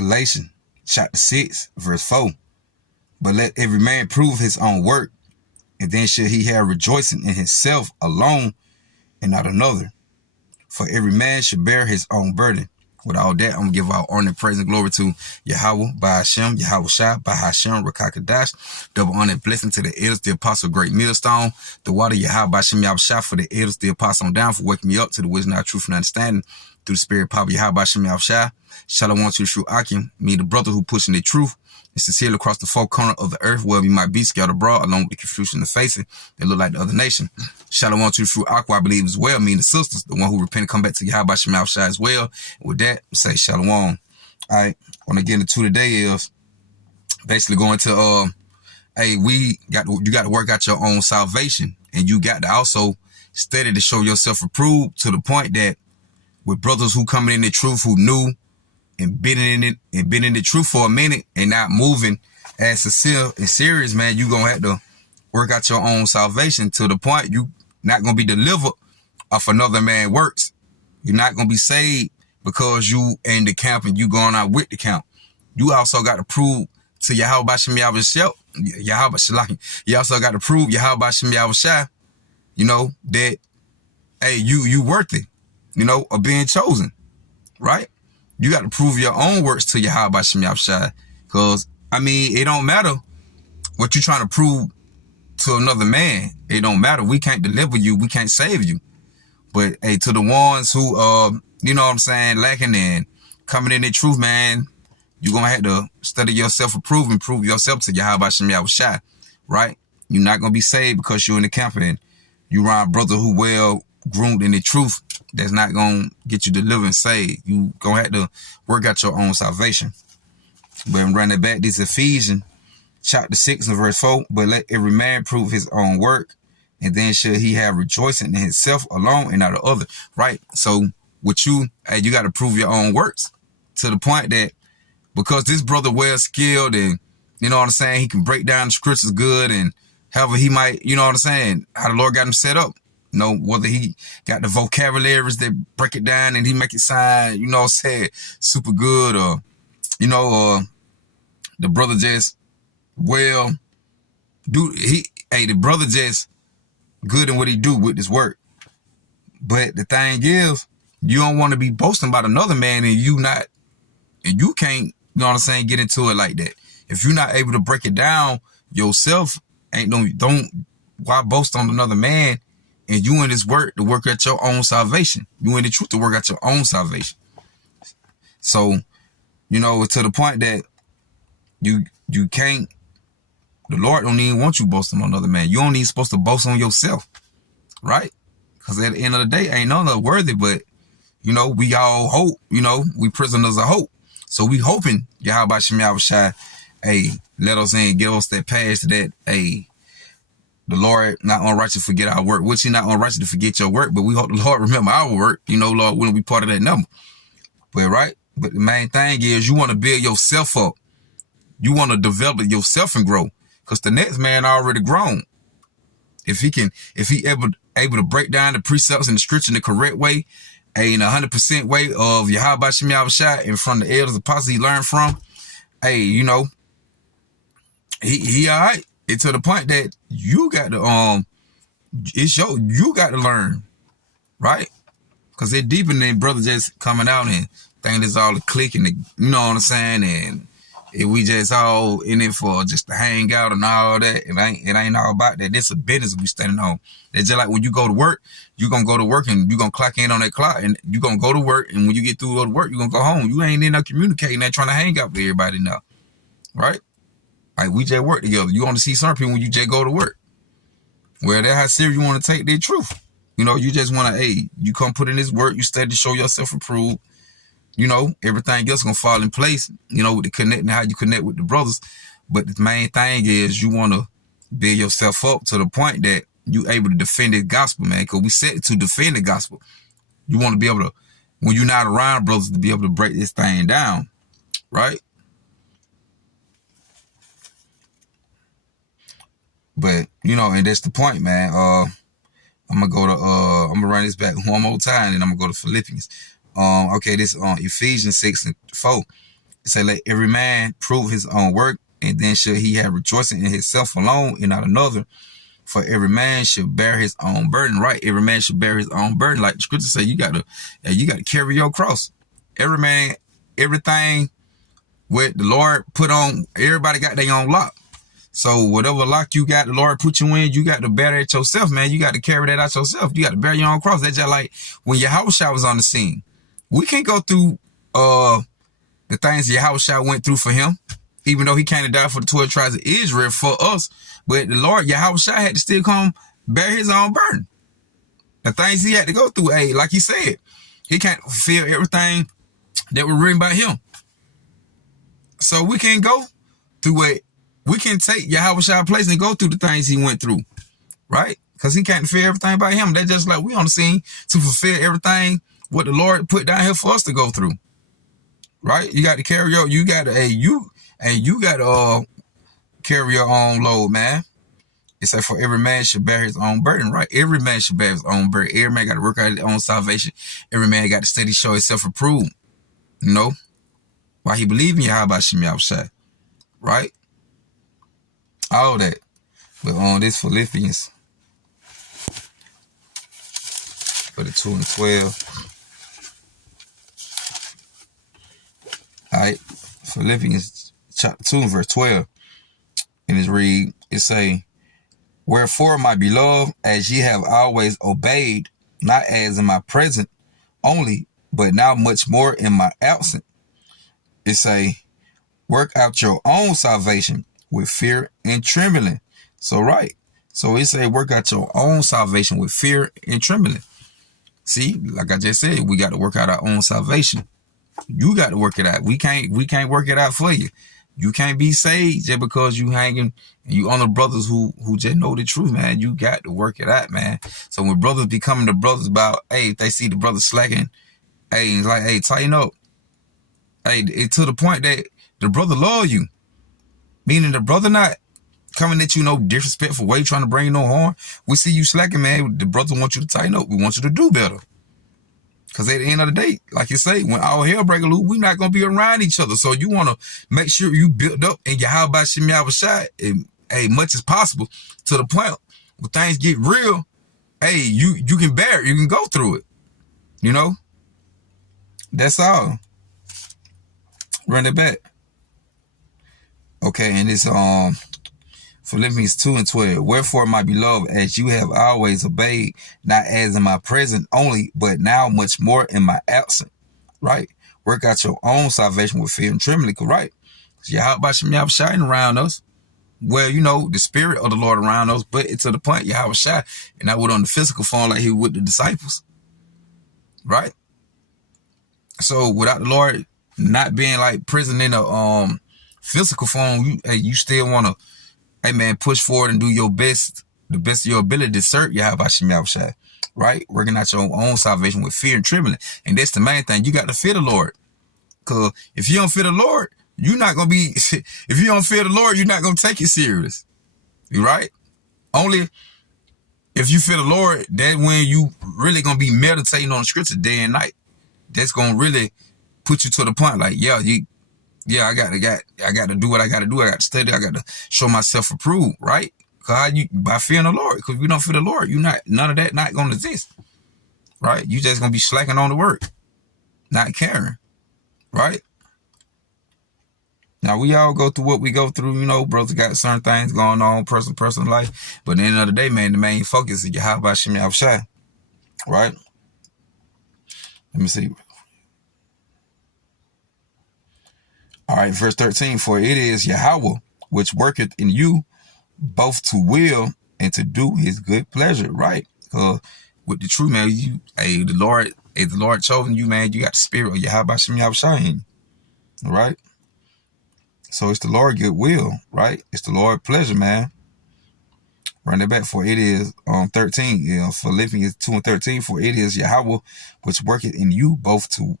Galatians chapter 6, verse 4. But let every man prove his own work, and then shall he have rejoicing in himself alone and not another. For every man should bear his own burden. With all that, I'm going to give our honor, praise, and glory to Yahweh, Bahashem, Yahweh Shai, Bahashem, Rakakadash. Double honor and blessing to the elders, the apostle, great millstone. The water, Yahweh, Bahashem, Yahweh Shai, for the elders, the apostle, on down, for waking me up to the wisdom, our truth, and understanding. Through the spirit, power, Yahweh, Bahashem, Yahweh Shai. Shalom to the true Akim, me, the brother who pushing the truth. And sincerely across the four corners of the earth, wherever you might be, scattered abroad, along with the confusion and the facing that look like the other nation. Shalom to the true Aqua, I believe as well, me and the sisters, the one who repent and come back to Yahweh Shemel Shai as well. And with that, say shalom. All right, what I'm getting into today is basically going to, hey, you got to work out your own salvation, and you got to also study to show yourself approved to the point that with brothers who coming in the truth, who knew, and been in the truth for a minute and not moving as sincere and serious, man, you gonna have to work out your own salvation to the point you not gonna be delivered off another man's works. You're not gonna be saved because you in the camp and you going out with the camp. You also got to prove to Yahweh Bashem Yahweh Shel, Yahweh Shalaki. You also got to prove Yahweh Bashem Yahweh Shai, you know, that hey, you worth it, you know, of being chosen, right? You got to prove your own works to Yahweh Bashem Yahweh Shai. Because, I mean, it don't matter what you're trying to prove to another man. It don't matter. We can't deliver you. We can't save you. But, hey, to the ones who, you know what I'm saying, lacking in coming in the truth, man, you're going to have to study yourself, approve, and prove yourself to Yahweh Bashem Yahweh Shai, right? You're not going to be saved because you're in the camp and you around brother who well groomed in the truth. That's not going to get you delivered and saved. You going to have to work out your own salvation. But I'm running back, this Ephesians chapter 6 and verse 4. But let every man prove his own work, and then shall he have rejoicing in himself alone and not the other. Right? So with you, hey, you got to prove your own works to the point that because this brother well skilled and, you know what I'm saying, he can break down the scriptures good and however he might, you know what I'm saying, how the Lord got him set up. You know, whether he got the vocabularies that break it down and he make it sound, you know, say super good, or, you know, the brother just, well, the brother just good in what he do with his work. But the thing is, you don't want to be boasting about another man and you can't, you know what I'm saying, get into it like that. If you're not able to break it down yourself, why boast on another man? And you in this work to work out your own salvation. You in the truth to work out your own salvation. So, you know, to the point that you can't, the Lord don't even want you boasting on another man. You only supposed to boast on yourself, right? Because at the end of the day, ain't none of us worthy, but, you know, we all hope, you know, we prisoners of hope. So we hoping, Yahweh Bashem Yahweh Shai, hey, let us in, give us that pass to that, hey, the Lord not unrighteous to forget our work, which he not unrighteous to forget your work, but we hope the Lord remember our work, you know, Lord, when we part of that number. But right, but the main thing is you want to build yourself up. You want to develop yourself and grow, because the next man already grown. If he able to break down the precepts and the scripture in the correct way, in 100% way of Yahweh Bashem Yahweh Shai, and from the elders, apostles he learned from, hey, you know, he all right. It's to the point that you got to you got to learn, right? Because they're deep in there, brother just coming out and thinking it's all a click and you know what I'm saying, and if we just all in it for just to hang out and all that, it ain't all about that. This a business we standing on. It's just like when you go to work, you're gonna go to work and you're gonna clock in on that clock and you're gonna go to work, and when you get through all the work, you're gonna go home. You ain't in there communicating, that trying to hang out with everybody now, right? Like, we just work together. You want to see some people when you just go to work. Well, that's how serious you want to take their truth. You know, you just want to, hey, you come put in this work, you study to show yourself approved. You know, everything else going to fall in place, you know, with the connecting, how you connect with the brothers. But the main thing is you want to build yourself up to the point that you able to defend the gospel, man, because we set to defend the gospel. You want to be able to, when you're not around brothers, to be able to break this thing down, right? But, you know, and that's the point, man. I'm gonna run this back one more time, and I'm gonna go to Philippians. Okay, this Ephesians 6 and 4. It say, let every man prove his own work, and then shall he have rejoicing in himself alone and not another. For every man should bear his own burden, right? Every man should bear his own burden. Like the scripture say, you gotta carry your cross. Every man, everything what the Lord put on, everybody got their own lock. So whatever lock you got, the Lord put you in, you got to bear that yourself, man. You got to carry that out yourself. You got to bear your own cross. That's just like when Yahushua was on the scene. We can't go through the things Yahushua went through for him, even though he came to die for the 12 tribes of Israel for us. But the Lord, Yahushua, had to still come bear his own burden. The things he had to go through, hey, like he said, he can't fulfill everything that was written by him. So we can go through it. We can take Yahushua's place and go through the things he went through, right? Because he can't fulfill everything by him. That's just like we on the scene to fulfill everything what the Lord put down here for us to go through, right? You got to carry your, you got to carry your own load, man. It's like for every man should bear his own burden, right? Every man should bear his own burden. Every man got to work out his own salvation. Every man got to steady show himself approved, you know? Why he believe in Yahweh Shem Yahushua, right? All that. But on this Philippians, for the 2 and 12. All right. Philippians chapter 2 and verse 12. And it say, wherefore, my beloved, as ye have always obeyed, not as in my present only, but now much more in my absence. It say, work out your own salvation with fear and trembling. So, right. So it say, work out your own salvation with fear and trembling. See, like I just said, we got to work out our own salvation. You got to work it out. We can't work it out for you. You can't be saved just because you hanging and you on the brothers who just know the truth, man. You got to work it out, man. So when brothers becoming the brothers about, hey, if they see the brothers slacking, hey, it's like, hey, tighten up. Hey, it to the point that the brother love you. Meaning the brother not coming at you no disrespectful way, trying to bring you no harm. We see you slacking, man. The brother want you to tighten up. We want you to do better. Because at the end of the day, like you say, when all hell break loose, we're not going to be around each other. So you want to make sure you build up in Yahweh Shem Yahushua as much as possible to the point when things get real, hey, you can bear it. You can go through it. You know? That's all. Run it back. Okay, and it's Philippians 2 and 12. Wherefore, my beloved, as you have always obeyed, not as in my present only, but now much more in my absence. Right? Work out your own salvation with fear and trembling, right? Yahweh Shem Yahushua shining around us. Well, you know, the spirit of the Lord around us, but it's to the point Yahweh Shai, and I would on the physical form like he with the disciples. Right? So without the Lord not being like prison in a physical form, you still want to, hey man, push forward and do your best, the best of your ability to serve Yahweh Shem Yahushua, right? Working out your own salvation with fear and trembling. And that's the main thing. You got to fear the Lord. Because if you don't fear the Lord, you're not going to be, if you don't fear the Lord, you're not going to take it serious. You right? Only if you fear the Lord, that's when you really going to be meditating on the scripture day and night. That's going to really put you to the point like, yeah, I got to do what I got to do. I got to study. I got to show myself approved, right? By fearing the Lord. Because if you don't fear the Lord, none of that not going to exist, right? You just going to be slacking on the work, not caring, right? Now, we all go through what we go through. You know, brothers got certain things going on, personal life. But at the end of the day, man, the main focus is Yahweh Shem Yahushua, right? Let me see. All right, verse 13, for it is Yahweh which worketh in you both to will and to do his good pleasure, right? With the true man, the Lord chosen you, man, you got the spirit of Yahweh Shem Yahushua in you, all right? So it's the Lord good will, right? It's the Lord pleasure, man. Run it back, for it is 13, Philippians 2 and 13, for it is Yahweh which worketh in you both to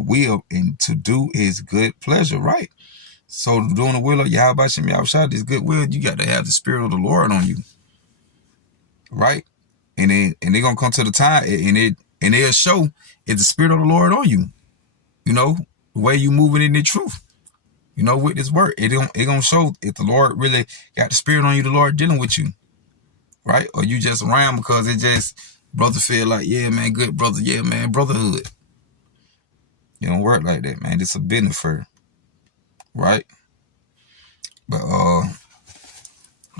will and to do his good pleasure, right? So doing the will of Yahweh Shem Yahushua, this good will, you got to have the spirit of the Lord on you, right? And they're gonna come to the time and they'll show it's the spirit of the Lord on you. You know, the way you moving in the truth. with this work. It gonna show if the Lord really got the spirit on you, the Lord dealing with you, right? Or you just around because it just, brother feel like, yeah, man, good brother, yeah, man, brotherhood. It don't work like that, man. It's a benefit, right? But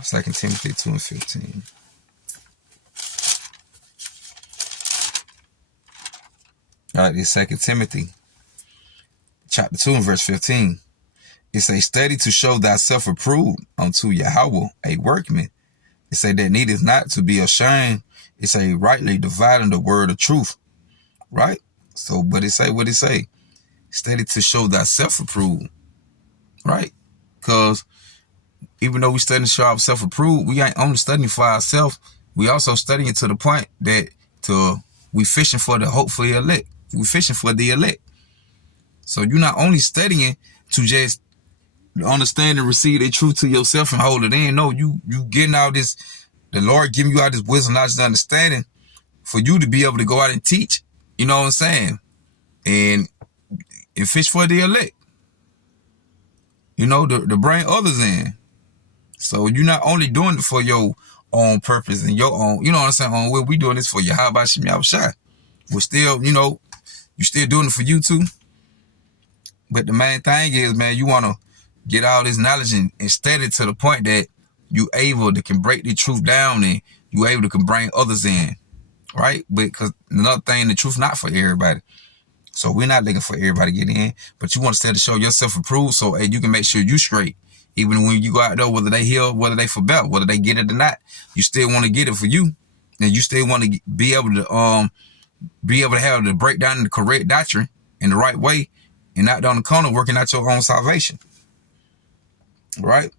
2 Timothy 2:15. All right, it's 2 Timothy chapter 2 and verse 15. It say, study to show thyself approved unto Yahweh, a workman. It say that needeth not to be ashamed. It say rightly dividing the word of truth. Right? So, but it say what it say. Study to show thyself approved. Right? Because even though we studying to show ourselves approved, we ain't only studying for ourselves. We also studying to the point that we fishing for the hopefully elect. We fishing for the elect. So you're not only studying to just understand and receive the truth to yourself and hold it in. No, you getting all this, the Lord giving you all this wisdom, knowledge, and understanding for you to be able to go out and teach. You know what I'm saying? And fish for the elect. To bring others in. So you're not only doing it for your own purpose and your own, you know what I'm saying? We doing this for you. How about Shem Yahushua? We're still, you still doing it for you too. But the main thing is, man, you want to get all this knowledge and study to the point that you able to can break the truth down and you able to can bring others in, right? Because another thing, the truth not for everybody. So we're not looking for everybody to get in, but you want to study to show yourself approved so you can make sure you straight. Even when you go out there, whether they heal, whether they for better, whether they get it or not, you still want to get it for you, and you still want to be able to have the breakdown in the correct doctrine in the right way, and not down the corner working out your own salvation. Right?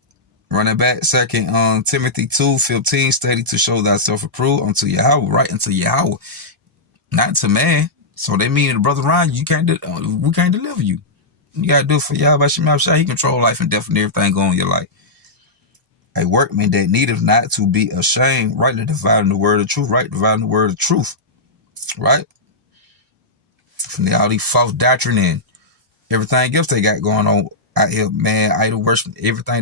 Running back, 2 Timothy 2:15, study to show thyself approved unto Yahweh, right? Unto Yahweh, not to man. So they mean the brother Ryan, we can't deliver you. You gotta do it for Yahweh Shem Yahushua. He control life and death and everything going in your life. A workman that needeth not to be ashamed, rightly dividing the word of truth, right? Dividing the word of truth, right? From all these false doctrine and everything else they got going on out here, man, idol worship, everything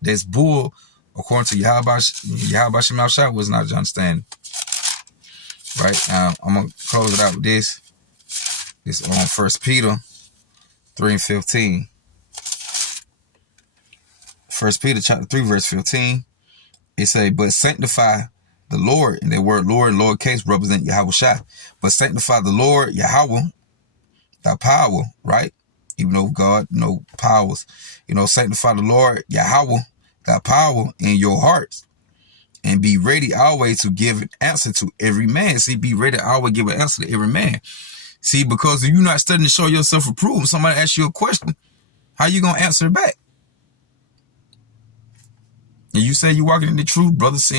that's bull, according to Yahweh Shem Yahushua, was not understanding. Right? I'm going to close it out with this. This on 1 Peter 3:15. 1 Peter chapter 3, verse 15. It say, but sanctify the Lord, and that word Lord, lowercase, represent Yahushua. But sanctify the Lord, Yahweh, thy power, right? Even though God, powers. Sanctify the Lord, Yahweh, thy power in your hearts. And be ready always to give an answer to every man. See, be ready to always give an answer to every man. See, because if you're not studying to show yourself approved, somebody asks you a question, how you going to answer it back? And you say you're walking in the truth, brothers,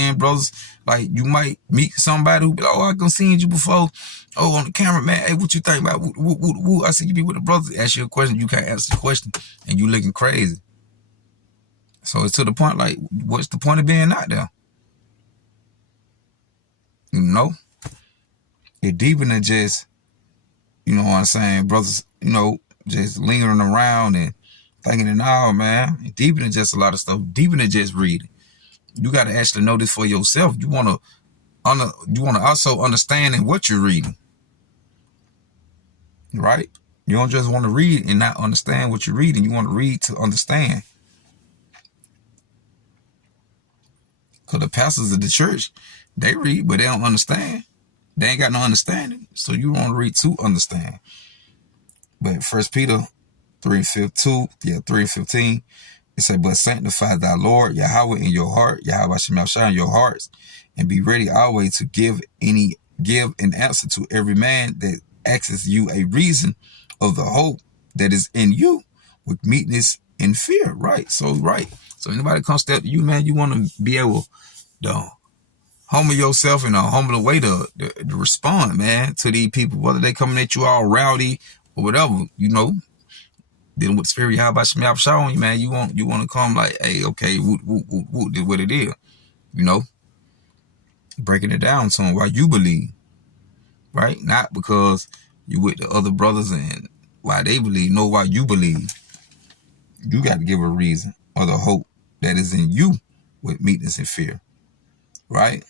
like you might meet somebody who be, oh, I can seen you before. Oh, on the camera, man. Hey, what you think about? Woo. I said, you be with the brothers. Ask you a question, you can't answer the question, and you looking crazy. So it's to the point, like, what's the point of being out there? It deeper than just, what I'm saying, brothers, just lingering around and thinking it all, man. It deeper than just a lot of stuff, deeper than just reading. You got to actually know this for yourself. You want to also understand in what you're reading, right? You don't just want to read and not understand what you're reading. You want to read to understand. Because the pastors of the church, they read, but they don't understand. They ain't got no understanding. So you want to read to understand. But 1 Peter 3:15, it said, but sanctify thy Lord, Yahweh, in your heart, Yahweh Shem Yahushua in your hearts, and be ready always to give an answer to every man that asks you a reason of the hope that is in you with meekness and fear. Right. So anybody comes step to you, man, you want to be able to humble yourself in a humble way to respond, man, to these people, whether they coming at you all rowdy or whatever, dealing with the spirit, how about Shem Yahushua on you, man? You want to come like, hey, okay, woot, did what it is, breaking it down to them why you believe, right? Not because you with the other brothers and why they believe, know why you believe, You got to give a reason or the hope that is in you with meekness and fear, right?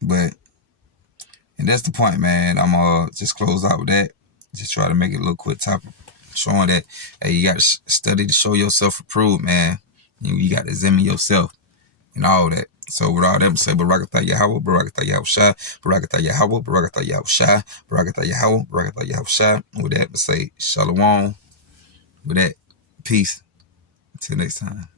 But, and that's the point, man. I'm just close out with that. Just try to make it a little quick topic, showing that, hey, you got to study to show yourself approved, man. You got to examine yourself and all that. So with all that, say Barakatah Yahweh, Barakatah Yahushua, Barakatah Yahweh, Barakatah Yahushua, Barakatah Yahweh, Barakatah Yahushua. With that, say Shalom. With that, peace. Until next time.